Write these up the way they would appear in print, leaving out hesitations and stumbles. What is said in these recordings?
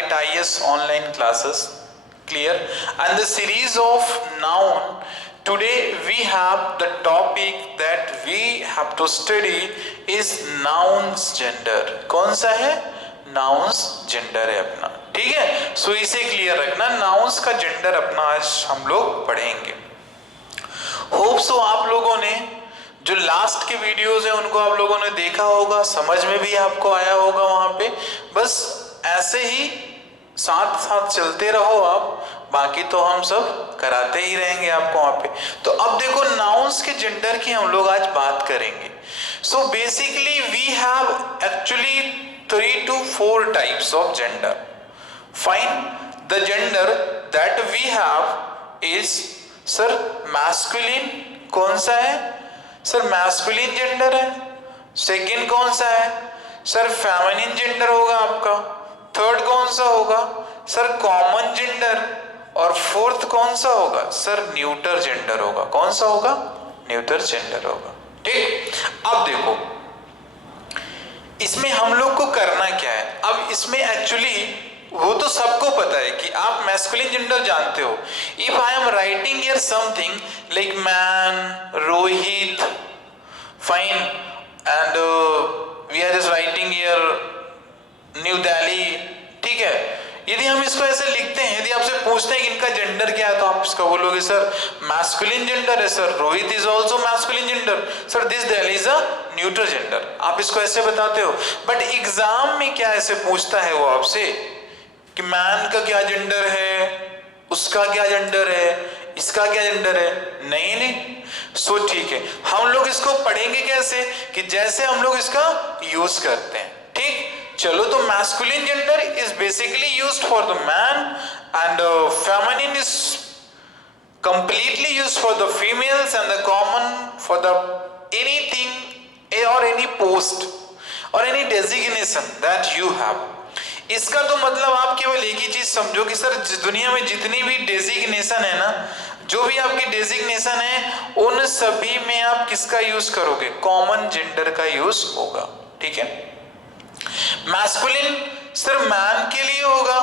target IS online classes. Clear? And the series of noun, today we have the topic that we have to study is nouns gender. कौन सा है? nouns gender है अपना, ठीक है। सो इसे clear रखना, nouns का gender अपना आज हम लोग पढ़ेंगे। होप सो आप लोगों ने जो लास्ट के वीडियोस है उनको आप लोगों ने देखा होगा, समझ में भी आपको आया होगा वहां पे। बस ऐसे ही साथ साथ चलते रहो आप, बाकी तो हम सब कराते ही रहेंगे आपको वहां पे। तो अब देखो नाउन्स के जेंडर की हम लोग आज बात करेंगे। So basically we have actually 3 to 4 types of gender. Fine, the gender that we have is sir masculine. कौन सा है सर? मैस्कुलिन जेंडर है। सेकंड कौन सा है सर? फेमिनिन जेंडर होगा आपका। थर्ड कौन सा होगा सर? Common gender. और फोर्थ कौन सा होगा सर? न्यूटर जेंडर होगा। कौन सा होगा? न्यूटर जेंडर होगा। ठीक, अब देखो इसमें हम लोग को करना क्या है। अब इसमें एक्चुअली वो तो सबको पता है कि आप मैस्कुलिन जेंडर जानते हो। If I am writing here something like man, Rohit, fine, and we are just writing here New Delhi, ठीक है। यदि हम इसको ऐसे लिखते हैं, यदि आपसे पूछते हैं कि इनका जेंडर क्या है, तो आप इसका बोलोगे सर मैस्कुलिन जेंडर है sir, Rohit is also masculine gender, sir this Delhi is a neuter gender. आप इसको ऐसे बताते हो। बट एग्जाम में क्या ऐसे पूछता है वो आपसे कि मैन का क्या जेंडर है, उसका क्या जेंडर है, इसका क्या जेंडर है? नहीं नहीं। सो ठीक है, हम लोग इसको पढ़ेंगे कैसे कि जैसे हम लोग इसका यूज करते हैं। ठीक, चलो। तो masculine gender is basically used for the man and feminine is completely used for the females and the common for the anything or any post or any designation that you have। इसका तो मतलब आप केवल एक ही चीज समझो कि sir दुनिया में जितनी भी डेजिग्नेशन है ना, जो भी आपकी डेजिग्नेशन है, उन सभी में आप किसका यूज करोगे? कॉमन जेंडर का यूज होगा। ठीक है। मैस्कुलिन सर मैन के लिए होगा,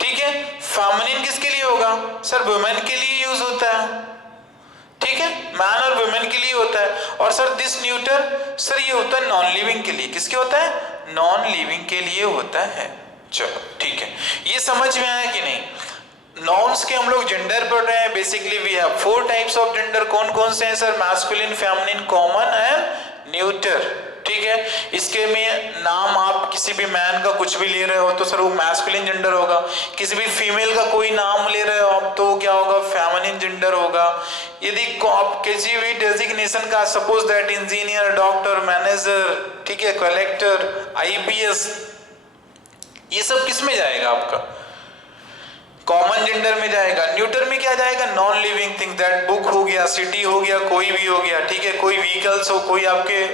ठीक है। फेमिनिन किसके लिए होगा? सर वुमेन के लिए यूज होता है, ठीक है। मैन और वुमेन के लिए होता है। और सर दिस न्यूटर सर ये होता है नॉन लिविंग के लिए। किसके होता है? नॉन लिविंग के लिए होता है। चलो ठीक है, ये समझ में आया कि नहीं? नाउन्स के हम लोग जेंडर पढ़ रहे हैं। Basically we have 4 types of gender. कौन कौन से हैं sir? Masculine, feminine, common and neuter. ठीक है। इसके में नाम आप किसी भी मैन का कुछ भी ले रहे हो तो सर वो मैस्कुलिन जेंडर होगा। किसी भी फीमेल का कोई नाम ले रहे हो आप तो क्या होगा? फेमिनिन जेंडर होगा। यदि आप किसी भी डेजिग्नेशन का, suppose that engineer, doctor, manager, ठीक है, कलेक्टर, IPS, ये सब किस में जाएगा आपका? कॉमन जेंडर में जाएगा। न्यूटर में क्या जाएगा? Non living thing, that book हो गया, सिटी हो गया, कोई भी हो गया, ठीक है। कोई व्हीकल्स हो, कोई आपके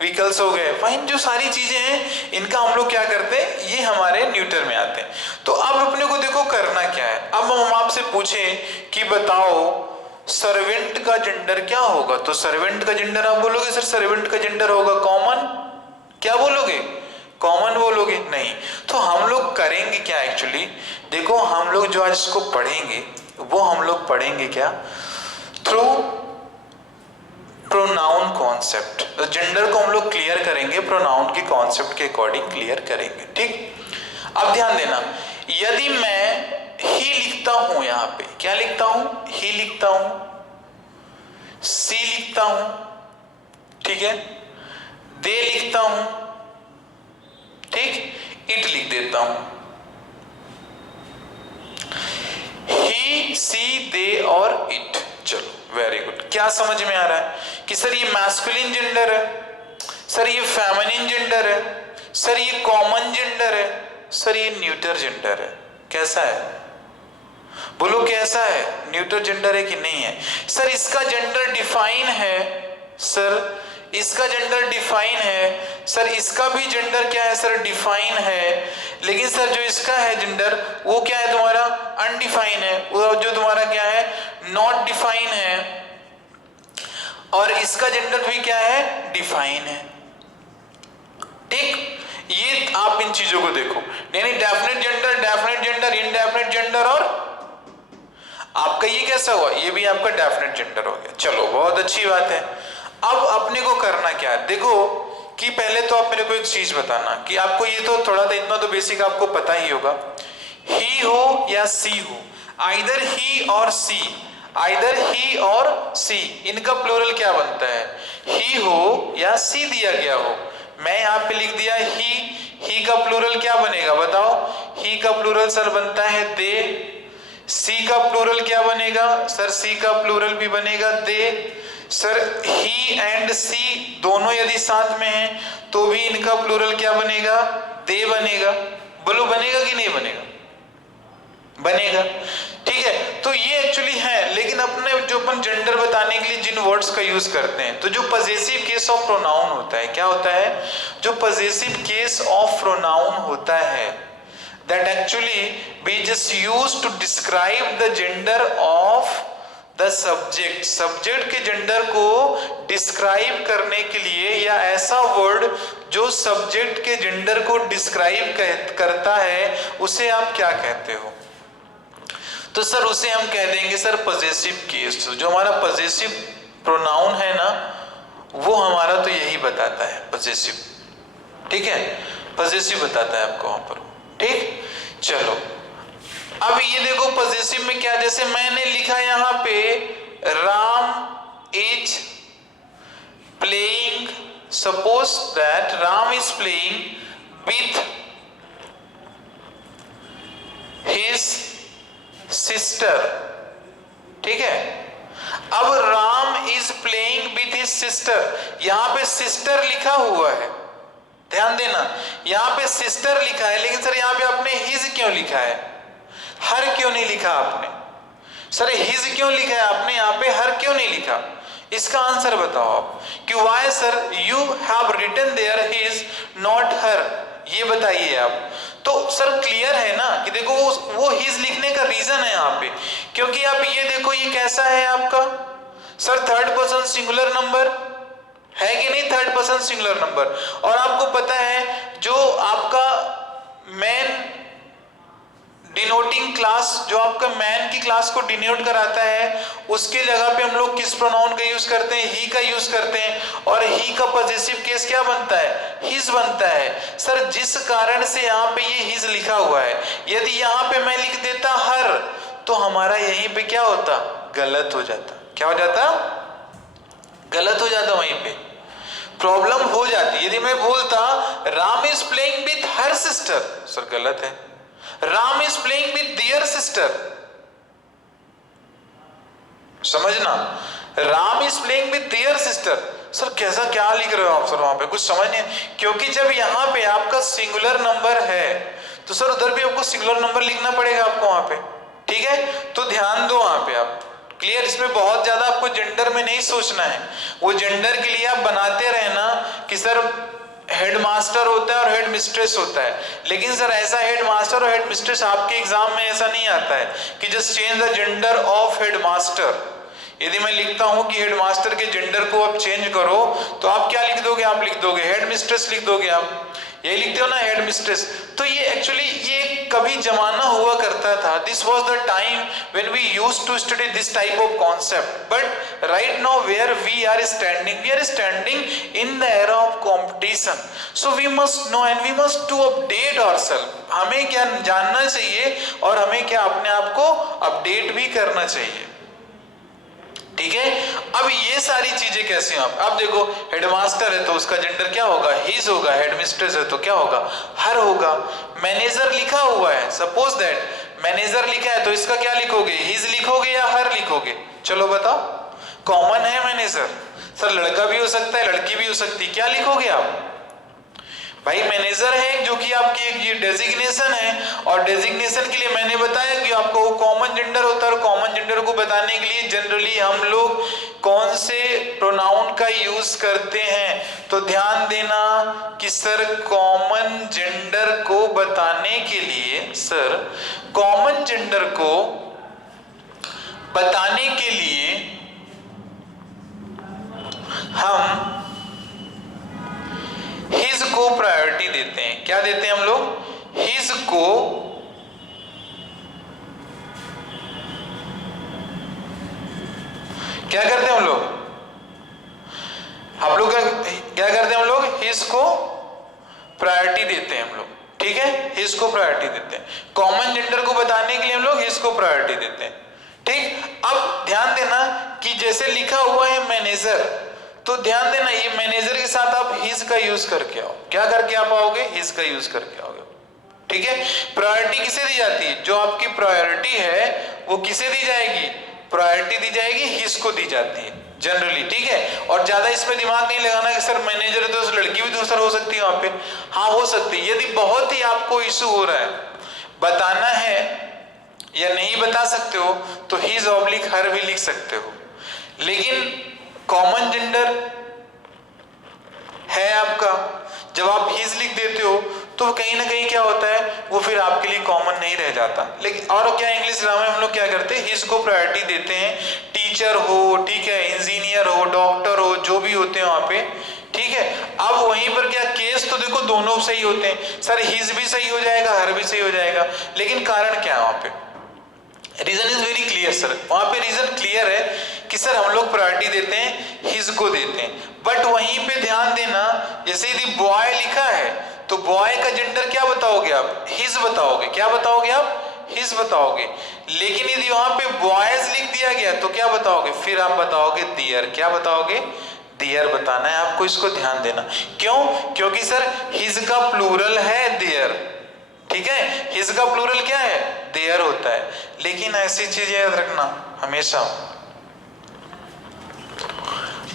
व्हीकल्स हो गए, फाइन। जो सारी चीजें हैं इनका हम लोग क्या करते हैं? ये हमारे न्यूटर में आते हैं। तो अब अपने को देखो करना क्या है। अब हम आपसे पूछें कि बताओ सर्वेंट का जेंडर क्या होगा, तो सर्वेंट का जेंडर आप बोलोगे सर सर्वेंट का जेंडर होगा कॉमन। क्या बोलोगे? कॉमन बोलोगे? नहीं। तो हम लोग करेंगे क्या एक्चुअली? देखो हम लोग जो आज इसको पढ़ेंगे वो हम लोग पढ़ेंगे क्या? Through pronoun concept. तो जेंडर को हम लोग क्लियर करेंगे, प्रोनाउन के कॉन्सेप्ट के अकॉर्डिंग क्लियर करेंगे। ठीक। अब ध्यान देना, यदि मैं ही लिखता हूं, यहां पे क्या लिखता हूं? ही लिखता हूं, सी लिखता हूं, ठीक है, दे लिखता हूं, ठीक, इट लिख देता हूं। ही, सी, दे और इट। चलो वेरी गुड। क्या समझ में आ रहा है कि सर ये मैस्कुलिन जेंडर है, सर ये फेमिनिन जेंडर है, सर ये कॉमन जेंडर है, सर ये न्यूटर जेंडर है। कैसा है? बोलो कैसा है? न्यूटर जेंडर है कि नहीं है? सर इसका जेंडर डिफाइन है, सर इसका जेंडर डिफाइन है, सर इसका भी जेंडर क्या है सर? डिफाइन है। लेकिन सर जो इसका है जेंडर वो क्या है तुम्हारा? अनडिफाइन है। वो जो तुम्हारा क्या है? नॉट डिफाइन है। और इसका जेंडर भी क्या है? डिफाइन है। ठीक। ये आप इन चीजों को देखो, यानी डेफिनेट जेंडर, इनडेफिनेट जेंडर, और आपका ये कैसा हुआ, ये भी आपका डेफिनेट जेंडर हो गया। चलो बहुत अच्छी बात है। अब अपने को करना क्या है, देखो कि पहले तो आप मेरे को एक चीज बताना कि आपको ये तो थोड़ा सा इतना तो बेसिक आपको पता ही होगा, ही हो या सी हो, आइदर ही और सी, आइदर ही और सी, इनका प्लूरल क्या बनता है, ही हो या सी दिया गया हो। मैं यहाँ पे लिख दिया ही का प्लूरल क्या बनेगा बताओ, ही का प्लूरल सर बनता है दे, सी का प्लूरल क्या बनेगा सर, सी का प्लूरल भी बनेगा दे। सर ही एंड सी दोनों यदि साथ में हैं तो भी इनका प्लूरल क्या बनेगा, दे बनेगा। बोलो बनेगा कि नहीं बनेगा, बनेगा। ठीक है, तो ये एक्चुअली है, लेकिन अपने जो अपन जेंडर बताने के लिए जिन वर्ड्स का यूज करते हैं, तो जो पजेसिव केस ऑफ प्रोनाउन होता है, क्या होता है, जो पजेसिव केस ऑफ प्रोनाउन होता है, that actually we just used to describe the gender of the subject, subject के जेंडर को डिस्क्राइब करने के लिए, या ऐसा वर्ड जो सब्जेक्ट के जेंडर को डिस्क्राइब करता है, उसे आप क्या कहते हो, तो सर उसे हम कह देंगे सर पजेसिव केस। जो हमारा पजेसिव प्रोनाउन है ना, वो हमारा तो यही बताता है पजेसिव। ठीक है, पजेसिव बताता है आपको वहां पर। ठीक, चलो अब ये देखो पजेसिव में क्या, जैसे मैंने लिखा यहां पे Ram is playing, suppose that Ram is playing with his sister. ठीक है, अब Ram is playing with his sister, यहां पे सिस्टर लिखा हुआ है, ध्यान देना, यहां पे सिस्टर लिखा है, लेकिन सर यहां पे आपने हिज क्यों लिखा है, हर क्यों नहीं लिखा आपने, सर हिज क्यों लिखा है आपने, यहां पे हर क्यों नहीं लिखा, इसका आंसर बताओ आप कि why sir you have written their his not her, ये बताइए आप। तो सर क्लियर है ना कि देखो वो हिज लिखने का रीजन है यहाँ पे, क्योंकि आप ये देखो ये कैसा है आपका sir, third person singular number है कि नहीं, थर्ड पर्सन सिंगुलर नंबर, और आपको पता है जो आपका मैन डिनोटिंग क्लास, जो आपका मैन की क्लास को डिनोट कराता है, उसके जगह पे हम लोग किस प्रोनाउन का यूज करते हैं, ही का यूज करते हैं, और ही का पॉजिटिव केस क्या बनता है, हिज बनता है। सर जिस कारण से यहाँ पे ये हिज लिखा हुआ है, यदि यहाँ पे मैं लिख देता हर, तो हमारा यहीं पे क्या होता, गलत हो जाता, क्या हो जाता, गलत हो जाता, वहीं पे प्रॉब्लम हो जाती। यदि मैं बोलता Ram is playing with her sister, sir गलत है, Ram is playing with their sister, समझना, Ram is playing with their sister, sir कैसा क्या लिख रहे हो आप सर, वहां पे कुछ समझ नहीं, क्योंकि जब यहां पे आपका सिंगुलर नंबर है तो सर उधर भी आपको सिंगुलर नंबर लिखना पड़ेगा आपको वहां पे। ठीक है, तो ध्यान दो वहां पे आप, क्लियर, इसमें बहुत ज्यादा आपको जेंडर में नहीं सोचना है, वो जेंडर के लिए आप बनाते रहना कि सर हेडमास्टर होता है और हेड मिस्ट्रेस होता है, लेकिन सर ऐसा हेडमास्टर और हेड मिस्ट्रेस आपके एग्जाम में ऐसा नहीं आता है कि just change the gender of headmaster. यदि मैं लिखता हूं कि हेडमास्टर के जेंडर को आप चेंज करो, तो आप क्या लिख दोगे, आप लिख दोगे हेड मिस्ट्रेस लिख दोगे, आप यही लिखते हो ना, हेड मिस्ट्रेस। तो ये एक्चुअली ये कभी जमाना हुआ करता था, this was the time when we used to study this type of concept, but right now where we are standing in the era of competition, so we must know and we must to update ourself, हमें क्या जानना चाहिए और हमें क्या अपने आप को अपडेट भी करना चाहिए। ठीक है, अब ये सारी चीजें कैसे हैं, आप देखो हेडमास्टर है तो उसका जेंडर क्या होगा, हिज होगा, हेडमिस्ट्रेस है तो क्या होगा, हर होगा। मैनेजर लिखा हुआ है, सपोज दैट मैनेजर लिखा है तो इसका क्या लिखोगे, हिज लिखोगे या हर लिखोगे, चलो बताओ, कॉमन है मैनेजर, सर लड़का भी हो सकता है लड़की भी हो सकती है, क्या लिखोगे आप भाई, मैनेजर है जो कि आपकी एक ये डेजिग्नेशन है, और डेजिग्नेशन के लिए मैंने बताया कि आपको वो कॉमन जेंडर होता है, और कॉमन जेंडर को बताने के लिए जनरली हम लोग कौन से प्रोनाउन का यूज करते हैं, तो ध्यान देना कि सर कॉमन जेंडर को बताने के लिए, सर कॉमन जेंडर को बताने के लिए हम हिज को प्रायोरिटी देते हैं। क्या देते हैं हम लोग? हिज को क्या करते हैं हम लोग क्या करते हैं हम लोग? हिज को प्रायोरिटी देते हैं हम लोग, ठीक है, हिज को प्रायोरिटी देते हैं। कॉमन जेंडर को बताने के लिए हम लोग हिज को प्रायोरिटी देते हैं, ठीक। अब ध्यान देना कि जैसे लिखा हुआ है मैनेजर, तो ध्यान देना ये मैनेजर के साथ आप हिज का यूज करके आओ। क्या करके आप आओगे? हिज का यूज करके आओगे, ठीक है। प्रायोरिटी किसे दी जाती है? जो आपकी प्रायोरिटी है वो किसे दी जाएगी? प्रायोरिटी दी जाएगी, हिज को दी जाती है जनरली, ठीक है। और ज्यादा इसमें दिमाग नहीं लगाना कि सर मैनेजर है तो उस लड़की भी दूसरा हो सकती है वहां पे। हाँ हो सकती है, यदि बहुत ही आपको इशू हो रहा है, बताना है या नहीं बता सकते हो तो हिज ऑब्लिक हर भी लिख सकते हो। लेकिन कॉमन जेंडर है आपका, जब आप हिज लिख देते हो तो कहीं ना कहीं क्या होता है, वो फिर आपके लिए कॉमन नहीं रह जाता। लेकिन और क्या इंग्लिश ग्रामर में हम लोग क्या करते हैं? हिज को प्रायोरिटी देते हैं। टीचर हो, ठीक है, इंजीनियर हो, डॉक्टर हो, जो भी होते हैं वहां पे, ठीक है। अब वहीं पर क्या केस तो देखो दोनों सही होते हैं, सर हिज भी सही हो जाएगा, हर भी सही हो जाएगा। लेकिन कारण क्या है वहां पे? Reason is very clear sir, वहां पे रीजन क्लियर है कि सर हम लोग प्रायोरिटी देते हैं, हिज को देते हैं। बट वहीं पे ध्यान देना, जैसे यदि बॉय लिखा है तो बॉय का जेंडर क्या बताओगे आप? हिज बताओगे। क्या बताओगे आप? हिज बताओगे। लेकिन यदि वहां पे बॉयज लिख दिया गया तो क्या बताओगे? फिर आप बताओगे दियर। क्या बताओगे? दियर बताना है आपको, इसको ध्यान देना। क्यों? क्योंकि सर हिज का प्लूरल है दियर, ठीक है, हिज का प्लूरल क्या है? देयर होता है। लेकिन ऐसी चीज याद रखना हमेशा,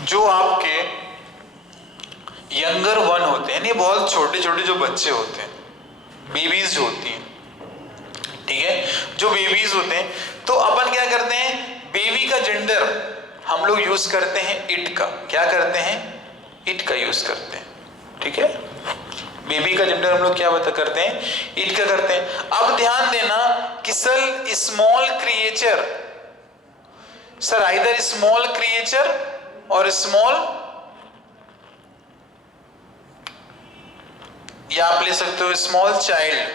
जो आपके यंगर वन होते हैं, नहीं बहुत छोटे छोटे जो बच्चे होते हैं, बेबीज जो होती हैं, ठीक है, जो बेबीज होते हैं, तो अपन क्या करते हैं? बेबी का जेंडर हम लोग यूज करते हैं इट का। क्या करते हैं? इट का यूज करते हैं, ठीक है। बेबी का जेंडर हम लोग क्या करते हैं? इट का करते हैं। अब ध्यान देना कि sir small creature, sir either small creature और स्मॉल, या आप ले सकते हो स्मॉल चाइल्ड,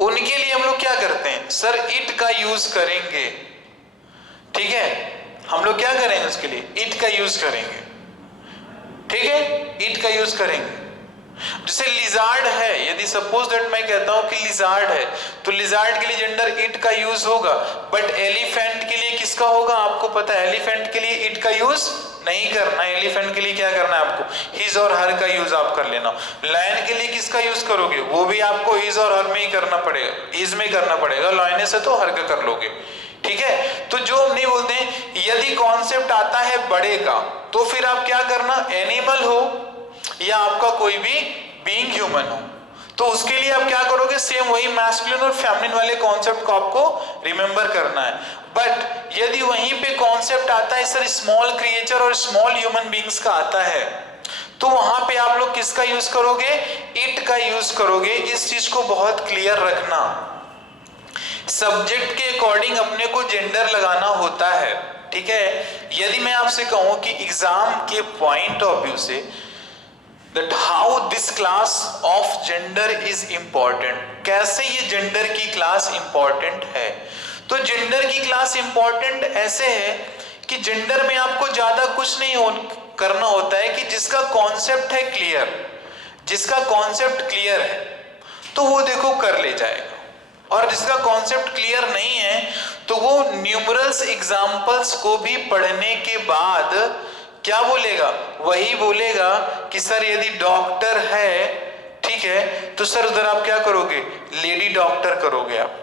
उनके लिए हम लोग क्या करते हैं? सर इट का यूज करेंगे, ठीक है। हम लोग क्या करेंगे उसके लिए? इट का यूज करेंगे, ठीक है, इट का यूज करेंगे। जैसे लिजार्ड है, यदि सपोज दैट मैं कहता हूं कि लिजार्ड है, तो लिजार्ड के लिए जेंडर इट का यूज होगा। बट एलिफेंट के लिए किसका होगा? आपको पता है एलिफेंट के लिए इट का यूज नहीं करना है। एलिफेंट के लिए क्या करना है आपको? हिज और हर का यूज आप कर लेना। लायन के लिए किसका यूज करोगे? वो भी आपको हिज और हर में ही करना पड़ेगा, हिज में करना पड़ेगा। लायने से तो हर का कर लोगे, ठीक है। तो जो हम नहीं बोलते हैं, यदि कॉन्सेप्ट आता है बड़े का, तो फिर आप क्या करना? एनिमल हो या आपका कोई भी बीइंग ह्यूमन हो, तो उसके लिए आप क्या करोगे? सेम वही मैस्कुलिन और फेमिनिन वाले कॉन्सेप्ट को आपको रिमेंबर करना है। बट यदि वहीं पे कॉन्सेप्ट आता है सर स्मॉल क्रिएचर और स्मॉल ह्यूमन बीइंग्स का आता है, तो वहां पे आप लोग किसका यूज करोगे? इट का यूज करोगे। इस चीज को बहुत क्लियर रखना। सब्जेक्ट के अकॉर्डिंग अपने को जेंडर लगाना होता है, ठीक है। यदि मैं आपसे कहूं कि एग्जाम के पॉइंट ऑफ व्यू से that how this class of gender is important, कैसे ये जेंडर की क्लास इंपॉर्टेंट है, तो जेंडर की क्लास इंपॉर्टेंट ऐसे है कि जेंडर में आपको ज्यादा कुछ नहीं करना होता है कि जिसका कॉन्सेप्ट है क्लियर, जिसका कॉन्सेप्ट क्लियर है तो वो देखो कर ले जाएगा, और जिसका कॉन्सेप्ट क्लियर नहीं है तो वो न्यूमरल्स एग्जाम्पल्स को भी पढ़ने के बाद क्या बोलेगा? वही बोलेगा कि सर यदि डॉक्टर है, ठीक है, तो सर उधर आप क्या करोगे? लेडी डॉक्टर करोगे आप।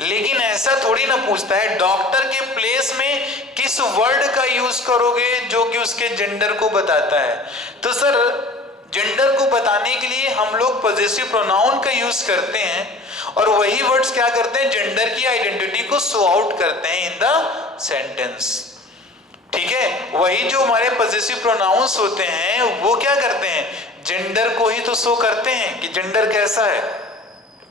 लेकिन ऐसा थोड़ी ना पूछता है डॉक्टर के प्लेस में किस वर्ड का यूज करोगे जो कि उसके जेंडर को बताता है। तो सर जेंडर को बताने के लिए हम लोग पॉजेसिव प्रोनाउन का यूज करते हैं, और वही वर्ड्स क्या करते हैं? जेंडर की आइडेंटिटी को शो आउट करते हैं इन द सेंटेंस, ठीक है। वही जो हमारे पॉजेसिव प्रोनाउंस होते हैं वो क्या करते हैं? जेंडर को ही तो शो करते हैं कि जेंडर कैसा है,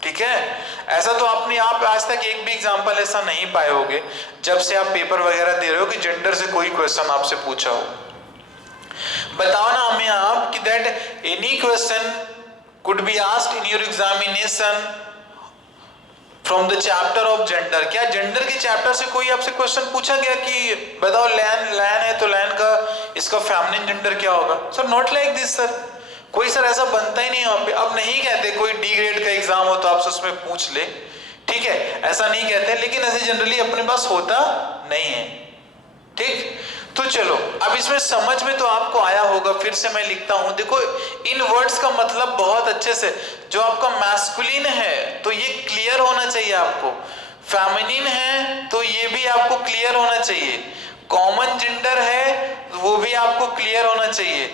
ठीक है। ऐसा तो आप आज तक एक भी एग्जांपल ऐसा नहीं पाए होगे जब से आप पेपर वगैरह दे रहे हो कि जेंडर से कोई क्वेश्चन आपसे पूछा हो। बताओ ना हमें आप कि that any question could be asked in your examination from the chapter of gender. क्या जेंडर के चैप्टर से कोई आपसे क्वेश्चन पूछा गया कि बताओ लैन लैन है तो लैन का इसका फेमिनिन जेंडर क्या होगा? Sir not like this sir, कोई सर ऐसा बनता ही नहीं वहां पे। अब नहीं कहते कोई डी ग्रेड का एग्जाम हो तो आपसे उसमें पूछ ले, ठीक है, ऐसा नहीं कहते, लेकिन ऐसे जनरली अपने पास होता नहीं है, ठीक। तो चलो अब इसमें समझ में तो आपको आया होगा, फिर से मैं लिखता हूं। देखो इन वर्ड्स का मतलब बहुत अच्छे से, जो आपका मैस्कुलिन है तो ये क्लियर होना चाहिए आपको, फेमिनिन है तो ये भी आपको क्लियर होना चाहिए, कॉमन जेंडर है वो भी आपको क्लियर होना चाहिए,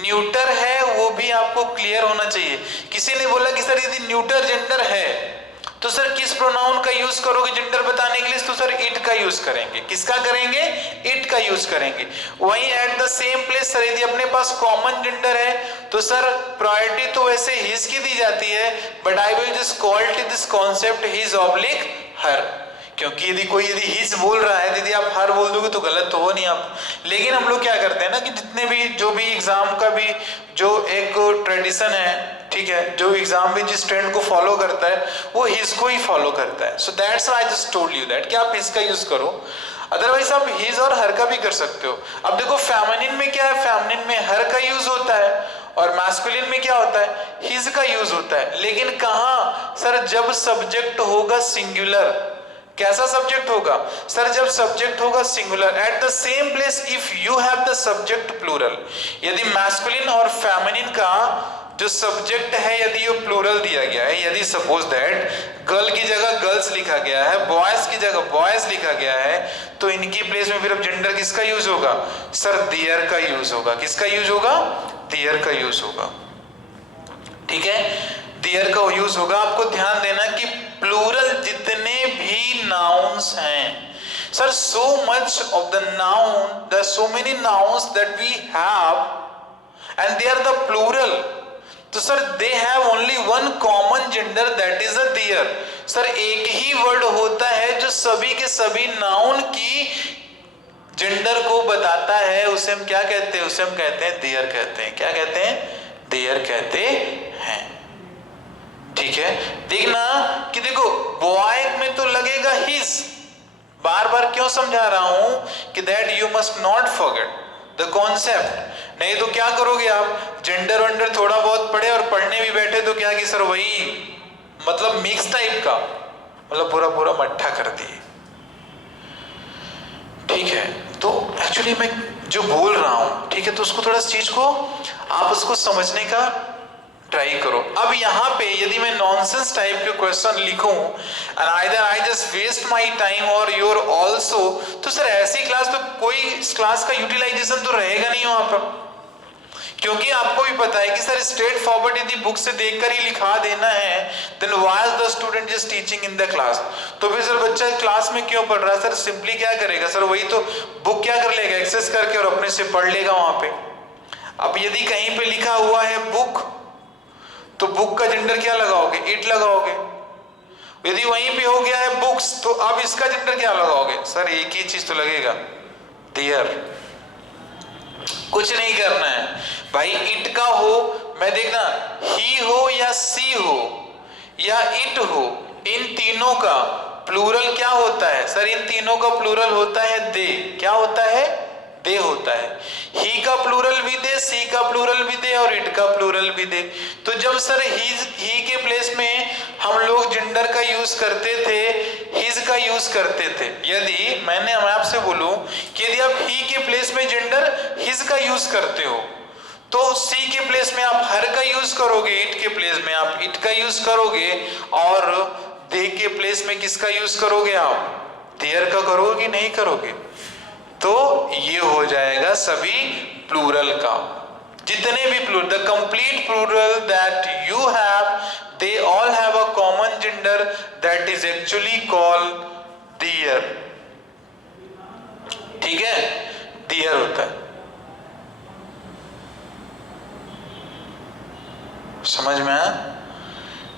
न्यूटर है वो भी आपको क्लियर होना चाहिए। किसी ने बोला कि सर यदि न्यूटर जेंडर है तो सर किस प्रोनाउन का यूज करोगे जेंडर बताने के लिए? तो सर इट का यूज करेंगे। किसका करेंगे? इट का यूज करेंगे। वहीं eight the same place sir यदि अपने पास कॉमन जेंडर है तो सर प्रायोरिटी तो वैसे हिज की दी जाती है, but I will just call to this concept his oblique her, क्योंकि यदि हिज बोल रहा है, यदि आप हर बोल दोगे तो गलत तो हो नहीं आप। लेकिन हम लोग क्या करते हैं ना कि जितने भी जो भी एग्जाम का भी जो एक ट्रेडिशन है, ठीक है, जो एग्जाम भी जिस ट्रेंड को फॉलो करता है वो हिज को ही फॉलो करता है। So that's why I just told you that कि आप हिज का यूज करो, अदरवाइज आप हिज और हर का भी कर सकते हो। अब देखो फेमिनिन में क्या है, फेमिनिन में हर का यूज होता है और मैस्कुलिन में क्या होता है, हिज का यूज होता है। लेकिन कहां सर? जब सब्जेक्ट होगा सिंगुलर। कैसा सब्जेक्ट होगा सर? जब सब्जेक्ट होगा singular. At the same place if you have the subject plural, यदि मैस्कुलिन और फेमिनिन का जो सब्जेक्ट है यदि वो प्लूरल दिया गया है, यदि सपोज दैट गर्ल की जगह गर्ल्स लिखा गया है, बॉयज की जगह बॉयज लिखा गया है, तो इनकी प्लेस में फिर अब जेंडर किसका यूज होगा? सर देयर का यूज होगा। किसका यूज होगा? देयर का यूज होगा, ठीक है, देयर का यूज होगा। आपको ध्यान देना कि प्लूरल जितने भी नाउन्स हैं sir, so much of the noun, there are so many nouns that we have and they are the plural, तो sir they have only one common gender that is a there. Sir एक ही word होता है जो सभी के सभी noun की जेंडर को बताता है, उसे हम क्या कहते हैं? उसे हम कहते हैं देयर कहते हैं। क्या कहते हैं? देयर कहते हैं, ठीक है। देखना कि देखो बॉय में तो लगेगा हिज, बार बार क्यों समझा रहा हूं कि that you must not forget the concept, नहीं तो क्या करोगे आप, जेंडर वेंडर थोड़ा बहुत पढ़े और पढ़ने भी बैठे तो क्या कि सर वही मतलब मिक्स टाइप का, मतलब पूरा पूरा मट्ठा कर दिए, ठीक है। तो एक्चुअली मैं जो बोल रहा हूं, ठीक है, तो उसको थोड़ा चीज को आप उसको समझने का ट्राई करो। अब यहाँ पे यदि मैं नॉनसेंस टाइप के क्वेश्चन लिखूं and either I just waste my time और योर आल्सो, तो सर ऐसी क्लास तो कोई इस क्लास का यूटिलाइजेशन तो रहेगा नहीं वहां पर, क्योंकि आपको भी पता है कि सर स्ट्रेट फॉरवर्ड यदि बुक से देखकर ही लिखा देना है then why is the student just teaching in the class. तो फिर सर बच्चा क्लास में क्यों पढ़ रहा है? सर सिंपली क्या करेगा सर, वही तो बुक क्या कर लेगा, एक्सेस करके और अपने से पढ़ लेगा वहां पे। अब यदि कहीं पे लिखा हुआ है बुक, तो बुक का जेंडर क्या लगाओगे? इट लगाओगे। यदि वहीं पे हो गया है बुक्स, तो अब इसका जेंडर क्या लगाओगे? सर एक ही चीज तो लगेगा, देयर। कुछ नहीं करना है भाई, इट का हो, मैं देखना ही हो या सी हो या इट हो, इन तीनों का प्लूरल क्या होता है? सर इन तीनों का प्लूरल होता है दे। क्या होता है? दे होता है। ही का प्लूरल भी दे, सी का प्लूरल भी दे और इट का प्लूरल भी दे। तो जब सर ही के प्लेस में हम लोग जेंडर का यूज करते थे, हिज का यूज करते थे। यदि मैं आपसे बोलूं कि यदि आप ही के प्लेस में जेंडर हिज का यूज करते हो, तो सी के प्लेस में आप हर का यूज करोगे, इट के प्लेस में आप इट का यूज करोगे, और दे के प्लेस में किसका यूज करोगे? आप देयर का करोगे कि नहीं करोगे? तो ये हो जाएगा सभी प्लूरल का, जितने भी plural, the complete plural that you have, they all have a common gender that is actually called their, ठीक है, देयर होता है। समझ में आया?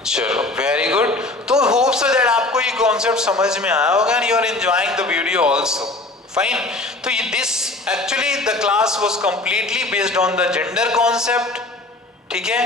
चलो वेरी गुड। तो होप सो दैट आपको ये कॉन्सेप्ट समझ में आया होगा and you are enjoying the video also, fine. तो this actually the class was completely based on the gender concept. ठीक है,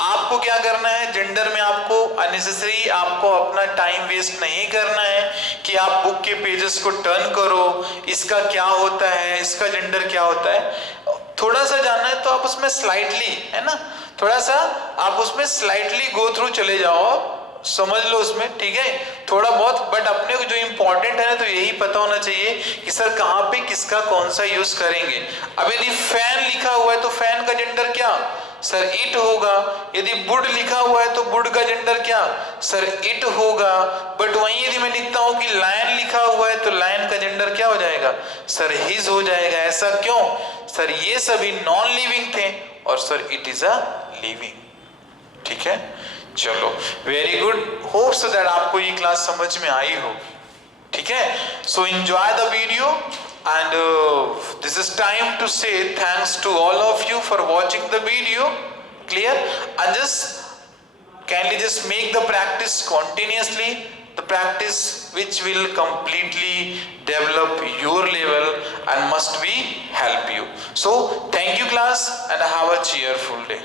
आपको क्या करना है, जेंडर में आपको अननेसेसरी आपको अपना टाइम वेस्ट नहीं करना है कि आप बुक के पेजेस को टर्न करो, इसका क्या होता है, इसका जेंडर क्या होता है। थोड़ा सा जानना है तो आप उसमें स्लाइटली, है ना, थोड़ा सा आप उसमें स्लाइटली गो थ्रू चले जाओ, समझ लो उसमें, ठीक है, थोड़ा बहुत। बट अपने को जो इंपॉर्टेंट है ना, तो यही पता होना चाहिए कि सर कहाँ पे किसका कौन सा यूज करेंगे। अब यदि फैन लिखा हुआ है तो फैन का जेंडर क्या, सर इट होगा। यदि वुड लिखा हुआ है तो वुड का जेंडर क्या, सर इट होगा। बट वहीं यदि मैं लिखता हूं कि लायन लिखा हुआ है तो लायन का जेंडर क्या हो जाएगा, सर हिज हो जाएगा। ऐसा क्यों, सर ये सभी नॉन लिविंग थे और sir it is a living. ठीक है, चलो very good, hope so that आपको ये क्लास समझ में आई हो। ठीक है, so enjoy the video and this is time to say thanks to all of you for watching the video. Clear? And just kindly just make the practice continuously, the practice which will completely develop your level and must be help you. So thank you class and have a cheerful day.